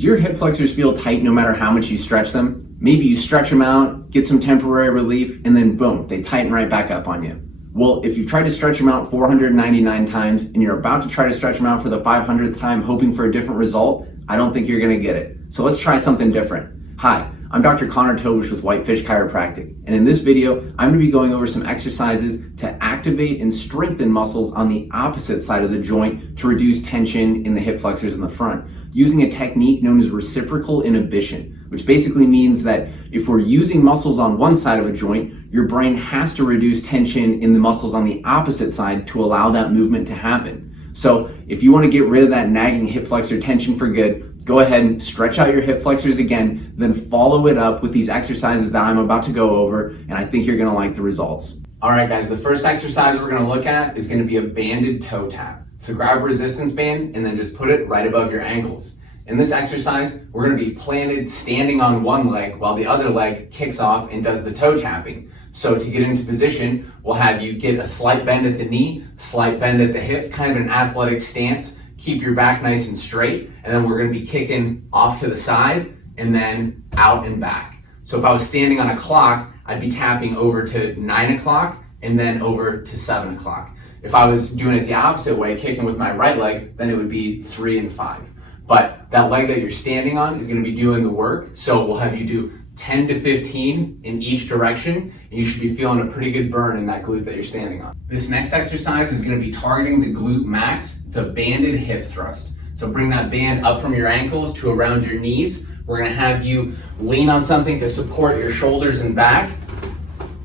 Do your hip flexors feel tight no matter how much you stretch them? Maybe you stretch them out, get some temporary relief, and then boom, they tighten right back up on you. Well, if you've tried to stretch them out 499 times and you're about to try to stretch them out for the 500th time hoping for a different result, I don't think you're gonna get it. So let's try something different. Hi, I'm Dr. Connor Tobish with Whitefish Chiropractic, and in this video, I'm gonna be going over some exercises to activate and strengthen muscles on the opposite side of the joint to reduce tension in the hip flexors in the front, using a technique known as reciprocal inhibition, which basically means that if we're using muscles on one side of a joint, your brain has to reduce tension in the muscles on the opposite side to allow that movement to happen. So if you want to get rid of that nagging hip flexor tension for good, go ahead and stretch out your hip flexors again, then follow it up with these exercises that I'm about to go over, and I think you're gonna like the results. All right, guys, the first exercise we're gonna look at is gonna be a banded toe tap. So grab a resistance band and then just put it right above your ankles. In this exercise, we're gonna be planted standing on one leg while the other leg kicks off and does the toe tapping. So to get into position, we'll have you get a slight bend at the knee, slight bend at the hip, kind of an athletic stance. Keep your back nice and straight, and then we're gonna be kicking off to the side and then out and back. So if I was standing on a clock, I'd be tapping over to 9 o'clock and then over to 7 o'clock. If I was doing it the opposite way, kicking with my right leg, then it would be 3 and 5. But that leg that you're standing on is gonna be doing the work, so we'll have you do 10 to 15 in each direction, and you should be feeling a pretty good burn in that glute that you're standing on. This next exercise is gonna be targeting the glute max. It's a banded hip thrust. So bring that band up from your ankles to around your knees. We're gonna have you lean on something to support your shoulders and back.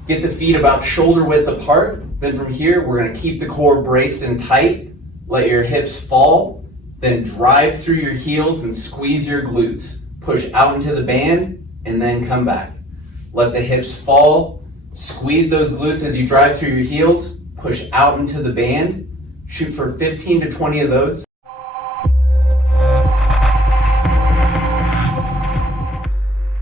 Get the feet about shoulder width apart. Then from here, we're gonna keep the core braced and tight. Let your hips fall. Then drive through your heels and squeeze your glutes. Push out into the band and then come back. Let the hips fall. Squeeze those glutes as you drive through your heels. Push out into the band. Shoot for 15 to 20 of those.